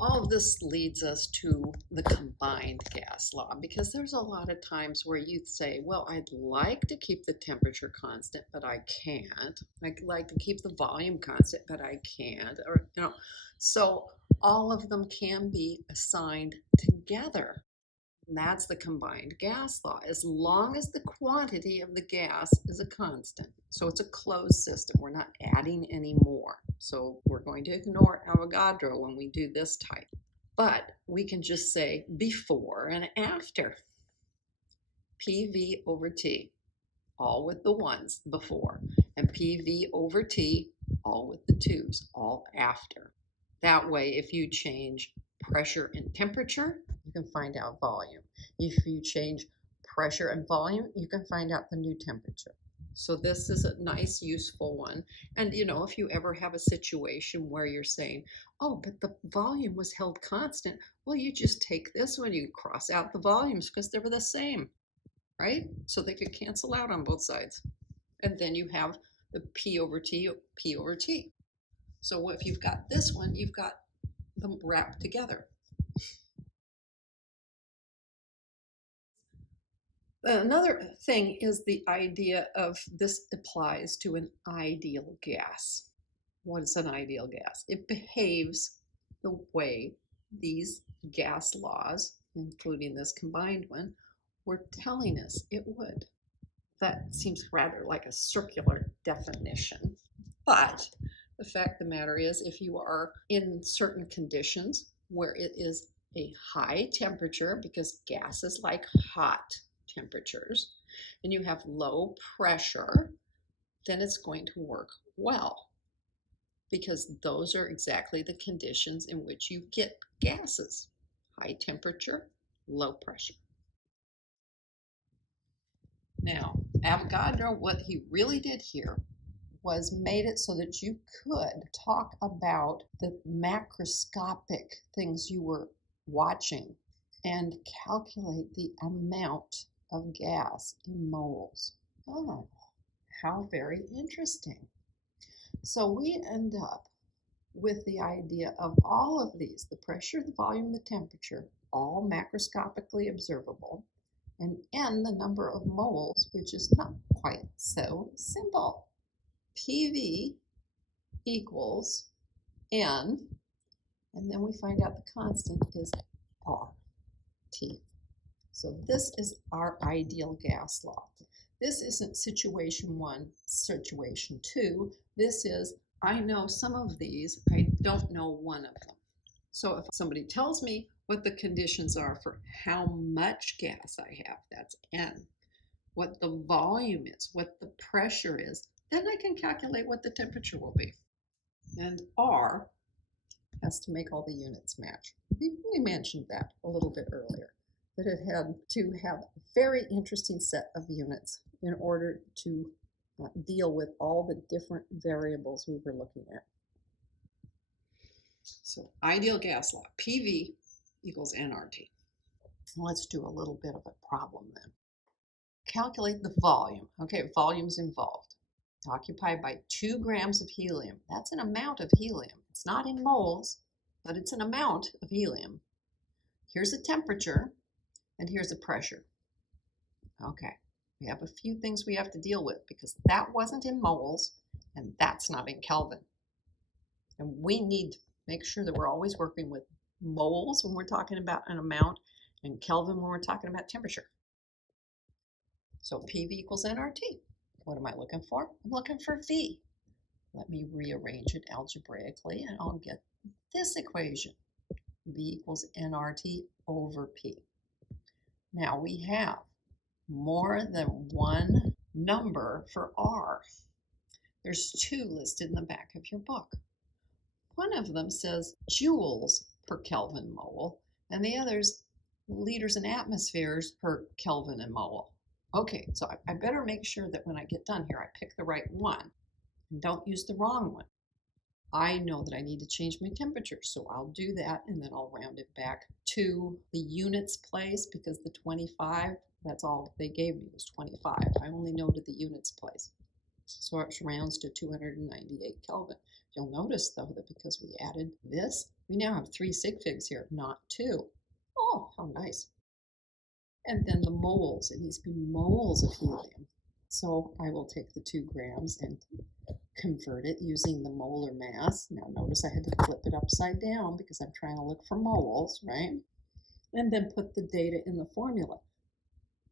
All of this leads us to the combined gas law because there's a lot of times where you say, well, I'd like to keep the temperature constant, but I can't. I'd like to keep the volume constant, but I can't. Or, so all of them can be assigned together. And that's the combined gas law, as long as the quantity of the gas is a constant. So it's a closed system. We're not adding any more. So we're going to ignore Avogadro when we do this type. But we can just say before and after. PV over T, all with the ones before, and PV over T, all with the twos, all after. That way, if you change pressure and temperature, you can find out volume. If you change pressure and volume, you can find out the new temperature. So this is a nice, useful one. And if you ever have a situation where you're saying, oh, but the volume was held constant, well, you just take this one, you cross out the volumes because they were the same, right? So they could cancel out on both sides. And then you have the P over T, P over T. So if you've got this one, you've got them wrapped together. Another thing is the idea of this applies to an ideal gas. What is an ideal gas? It behaves the way these gas laws, including this combined one, were telling us it would. That seems rather like a circular definition. But the fact of the matter is, if you are in certain conditions where it is a high temperature, because gases like hot temperatures, and you have low pressure, then it's going to work well, because those are exactly the conditions in which you get gases: high temperature, low pressure. Now, Avogadro, what he really did here was made it so that you could talk about the macroscopic things you were watching and calculate the amount of gas in moles. Oh, how very interesting. So we end up with the idea of all of these, the pressure, the volume, the temperature, all macroscopically observable, and n, the number of moles, which is not quite so simple. PV equals N, and then we find out the constant is RT. So this is our ideal gas law. This isn't situation one, situation two. This is, I know some of these, I don't know one of them. So if somebody tells me what the conditions are for how much gas I have, that's N, what the volume is, what the pressure is, then I can calculate what the temperature will be. And R has to make all the units match. We mentioned that a little bit earlier, that it had to have a very interesting set of units in order to deal with all the different variables we were looking at. So ideal gas law, PV equals nRT. Let's do a little bit of a problem then. Calculate the volume. Okay, volume's involved. Occupied by 2 grams of helium. That's an amount of helium. It's not in moles, but it's an amount of helium. Here's a temperature, and here's a pressure. Okay, we have a few things we have to deal with because that wasn't in moles, and that's not in Kelvin. And we need to make sure that we're always working with moles when we're talking about an amount, and Kelvin when we're talking about temperature. So PV equals nRT. What am I looking for? I'm looking for V. Let me rearrange it algebraically and I'll get this equation. V equals nRT over P. Now we have more than one number for R. There's 2 listed in the back of your book. One of them says joules per Kelvin mole, and the other's liters and atmospheres per Kelvin and mole. Okay, so I better make sure that when I get done here, I pick the right one and don't use the wrong one. I know that I need to change my temperature, so I'll do that and then I'll round it back to the units place because the 25, that's all they gave me was 25. I only know to the units place. So it rounds to 298 Kelvin. You'll notice, though, that because we added this, we now have 3 sig figs here, not 2. Oh, how nice. And then the moles. It needs to be moles of helium. So I will take the 2 grams and convert it using the molar mass. Now notice I had to flip it upside down because I'm trying to look for moles, right? And then put the data in the formula.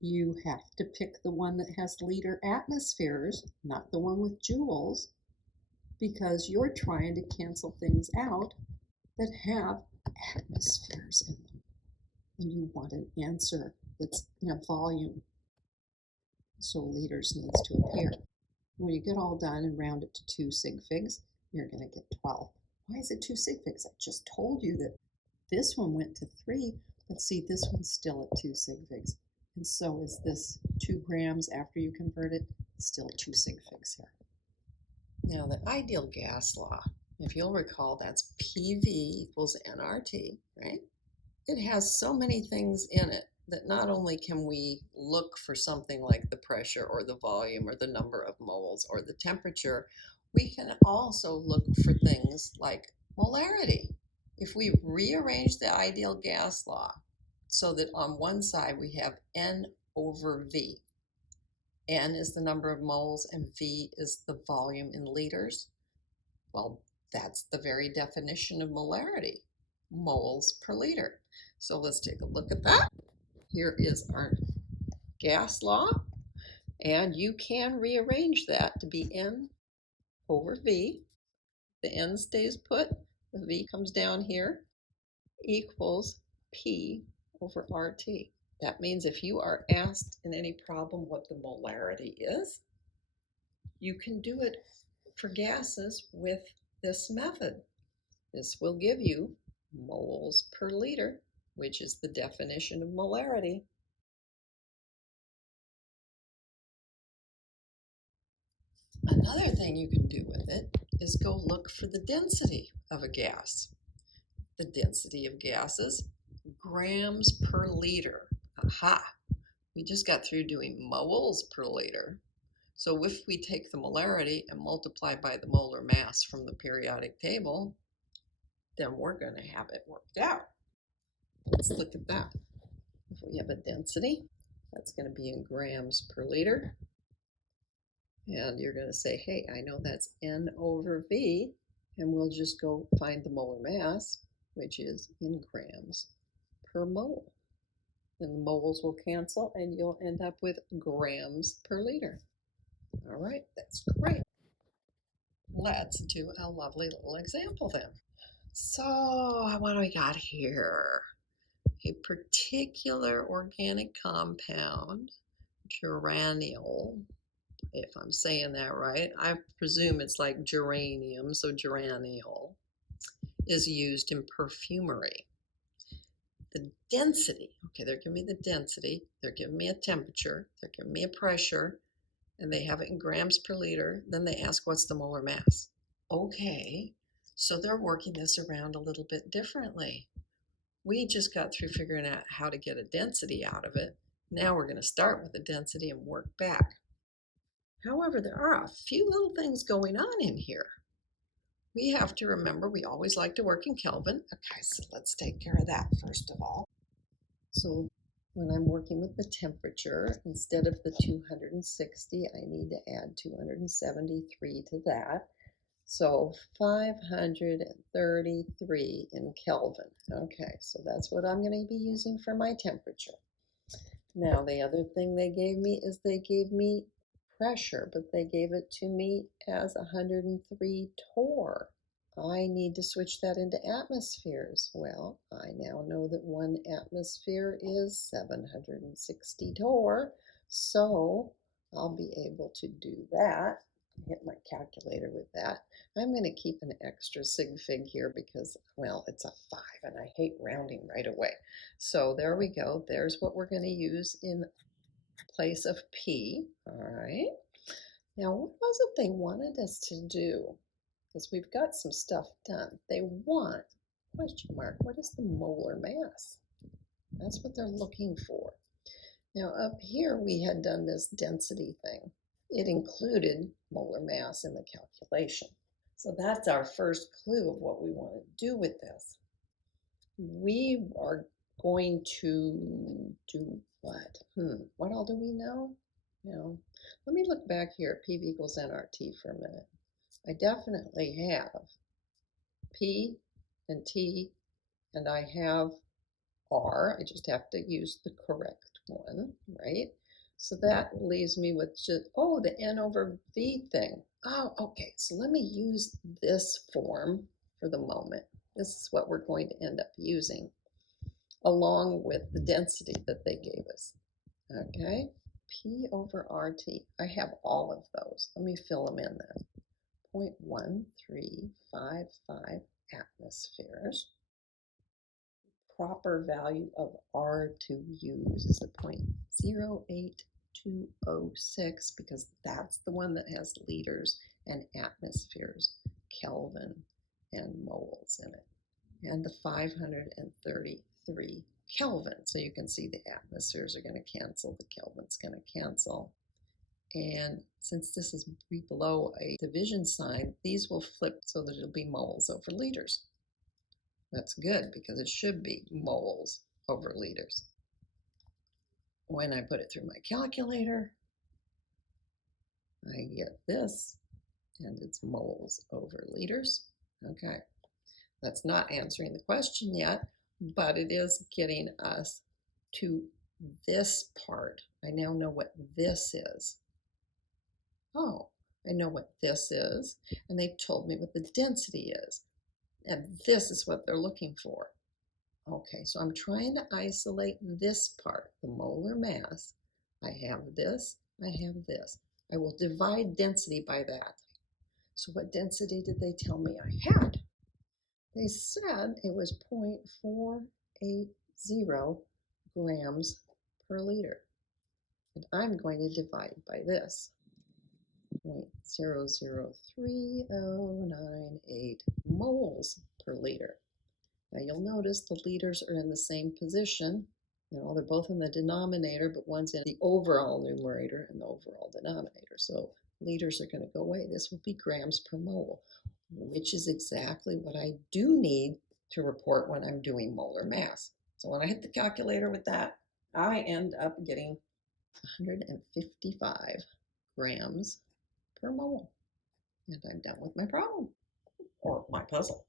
You have to pick the one that has liter atmospheres, not the one with joules, because you're trying to cancel things out that have atmospheres in them. And you want an answer that's in a volume. So liters needs to appear. When you get all done and round it to 2 sig figs, you're going to get 12. Why is it 2 sig figs? I just told you that this one went to 3, but see, this one's still at 2 sig figs. And so is this 2 grams after you convert it, still 2 sig figs here. Now the ideal gas law, if you'll recall, that's PV equals nRT, right? It has so many things in it that not only can we look for something like the pressure or the volume or the number of moles or the temperature, we can also look for things like molarity. If we rearrange the ideal gas law so that on one side we have N over V, N is the number of moles and V is the volume in liters, well, that's the very definition of molarity, moles per liter. So let's take a look at that. Here is our gas law, and you can rearrange that to be N over V. The N stays put, the V comes down here, equals P over RT. That means if you are asked in any problem what the molarity is, you can do it for gases with this method. This will give you moles per liter, which is the definition of molarity. Another thing you can do with it is go look for the density of a gas. The density of gases, grams per liter. Aha! We just got through doing moles per liter. So if we take the molarity and multiply by the molar mass from the periodic table, then we're going to have it worked out. Let's look at that. If we have a density, that's going to be in grams per liter. And you're going to say, hey, I know that's N over V, and we'll just go find the molar mass, which is in grams per mole. And the moles will cancel, and you'll end up with grams per liter. All right, that's great. Let's do a lovely little example then. So what do we got here? A particular organic compound, geraniol, if I'm saying that right, I presume it's like geranium, so geraniol, is used in perfumery. The density, okay, they're giving me the density, they're giving me a temperature, they're giving me a pressure, and they have it in grams per liter. Then they ask, what's the molar mass? Okay, so they're working this around a little bit differently. We just got through figuring out how to get a density out of it. Now we're going to start with the density and work back. However, there are a few little things going on in here. We have to remember we always like to work in Kelvin. Okay, so let's take care of that first of all. So when I'm working with the temperature, instead of the 260, I need to add 273 to that. So 533 in Kelvin. Okay, so that's what I'm going to be using for my temperature. Now, the other thing they gave me is they gave me pressure, but they gave it to me as 103 torr. I need to switch that into atmospheres. Well, I now know that 1 atmosphere is 760 torr, so I'll be able to do that. Hit my calculator with that. I'm going to keep an extra sig fig here because, well, it's a 5 and I hate rounding right away. So there we go. There's what we're going to use in place of P. All right. Now, what was it they wanted us to do? Because we've got some stuff done. They want, question mark, what is the molar mass? That's what they're looking for. Now, up here, we had done this density thing. It included molar mass in the calculation. So that's our first clue of what we want to do with this. We are going to do what? What all do we know? Now, let me look back here at PV equals nRT for a minute. I definitely have P and T, and I have R. I just have to use the correct one, right? So that leaves me with just, oh, the N over V thing. Oh, okay, so let me use this form for the moment. This is what we're going to end up using, along with the density that they gave us. Okay, P over RT. I have all of those. Let me fill them in then. 0.1355 atmospheres. Proper value of R to use is the 0.08206 because that's the one that has liters and atmospheres, Kelvin and moles in it, and the 533 Kelvin. So you can see the atmospheres are going to cancel, the Kelvin's going to cancel. And since this is below a division sign, these will flip so that it'll be moles over liters. That's good because it should be moles over liters. When I put it through my calculator, I get this, and it's moles over liters. Okay, that's not answering the question yet, but it is getting us to this part. I now know what this is. Oh, I know what this is, and they told me what the density is, and this is what they're looking for. Okay, so I'm trying to isolate this part, the molar mass. I have this, I have this. I will divide density by that. So what density did they tell me I had? They said it was 0.480 grams per liter. And I'm going to divide by this, 0.003098 moles per liter. Now you'll notice the liters are in the same position. They're both in the denominator, but one's in the overall numerator and the overall denominator. So liters are going to go away. This will be grams per mole, which is exactly what I do need to report when I'm doing molar mass. So when I hit the calculator with that, I end up getting 155 grams per mole. And I'm done with my problem, or my puzzle.